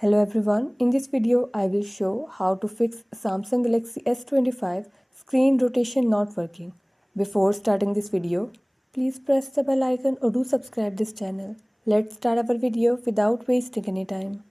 Hello everyone, in this video I will show how to fix Samsung Galaxy S25 screen rotation not working. Before starting this video, please press the bell icon or do subscribe this channel. Let's start our video without wasting any time.